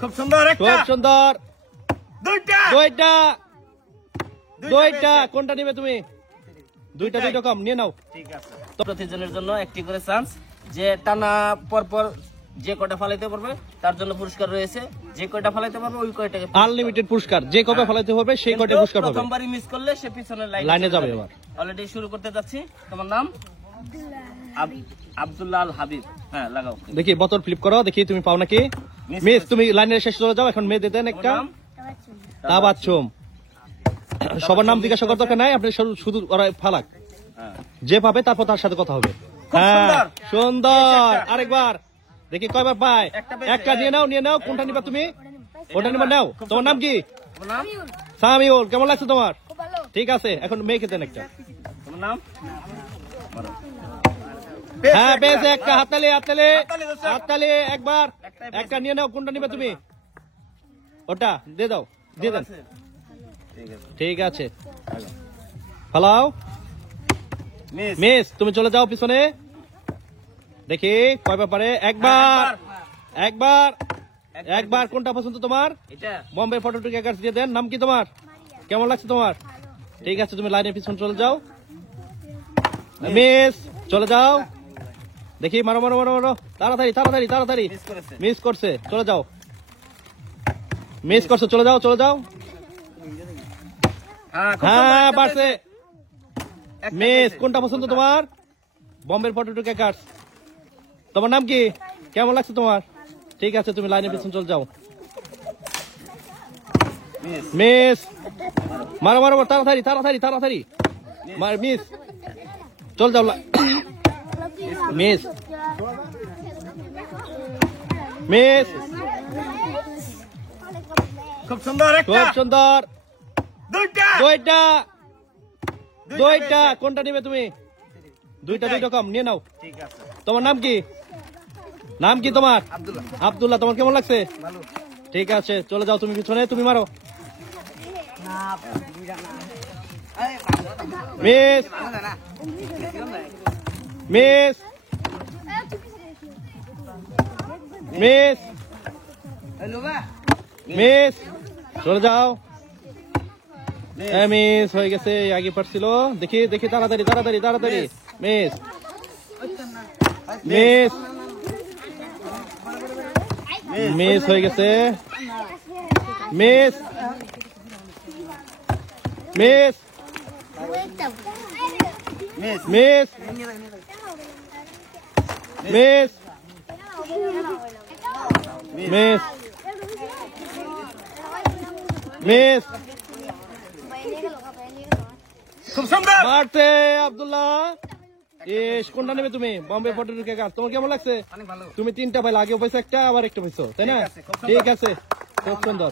খুব সুন্দর একটা, খুব সুন্দর। দুইটা, দুইটা দুইটা কোনটা নিবে তুমি? দুইটা দুইটা কম নিয়ে নাও। ঠিক আছে। তো প্রতিজনের জন্য একটি করে চান্স, যে টানা পরপর যে কয়টা ফালাইতে পারবে তার জন্য পুরস্কার রয়েছে, যে কয়টা ফালাইতে পারবে ওই কয়টাকে আনলিমিটেড পুরস্কার, যে কবে ফেলাইতে হবে সেই কয়টা পুরস্কার পাবে। প্রথমবারই মিস করলে সে পিছনের লাইনে যাবে। এবার অলরেডি শুরু করতে যাচ্ছি। তোমার নাম? আব্দুল্লাহ আল হাবিব। হ্যাঁ, লাগাও। দেখি বোতল ফ্লিপ করো, দেখি তুমি পাও নাকি। মিস তুমি লাইনের শেষে চলে যাও। এখন মেয়ে দেন একটা তাবাচ্চুম। সবার নাম জিজ্ঞাসা করার দরকার নাই, আপনি শুধু ওরা ফালাক, যে পাবে তারপর তার সাথে কথা হবে। হ্যাঁ সুন্দর। আরেকবার দেখি কয়বার পায়। একটা নিয়ে নাও। কোনটা নিবা তুমি? ওটা নিবা, নাও। তোমার নাম কি? সামিউল। কেমন লাগছে তোমার? ঠিক আছে, এখন মেয়েকে দেন একটা। তোমার নাম? হ্যাঁ পেয়েছে একটা। হাততালি একবার। একটা নিয়ে নাও। কোনটা নিবে তুমি? ওটা দিয়ে দাও, দিয়ে দেন। ঠিক আছে, ফালাও। মিস তুমি চলে যাও পিছনে। দেখি কয়বার পারে। একবার। কোনটা পছন্দ তোমার? বম্বে ফটো ক্যাকার্স দিয়ে দেন। নাম কি তোমার? কেমন লাগছে তোমার? ঠিক আছে, তুমি লাইনের পিছনে চলে যাও। মিস চলে যাও। দেখি মারো। তাড়াতাড়ি। মিস করছে, চলে যাও। মিস করছে, চলে যাও। হ্যাঁ পারছে। মিস কোনটা পছন্দ তোমার? বম্বের পটেটো ক্র্যাকারস। তোমার নাম কি? কেমন লাগছে তোমার? ঠিক আছে, তুমি লাইনের পিছনে চলে যাও। মিস মারো। তাড়াতাড়ি। মিস চল যাও। মিস খুব সুন্দর একটা, দুইটা কোনটা নিবে তুমি? দুইটা কম নিয়ে নাও। ঠিক আছে। তোমার নাম কি? তোমার? আব্দুল্লাহ। তোমার কেমন লাগছে? ঠিক আছে, চলে যাও তুমি পিছনে। তুমি মারো। মিস চলে যাও। মিস হয়ে গেছে, আগে পারছিল। দেখি তাড়াতাড়ি। মিস হয়ে গেছে। মিস খুব সুন্দর মারতে আব্দুল্লাহ। কোনটা নেবে তুমি? Bombay potato crackers. তোমার কেমন লাগছে? তুমি তিনটা পাইলে, আগে পাইছো একটা, আবার একটা পাইছো, তাই না? ঠিক আছে, খুব সুন্দর।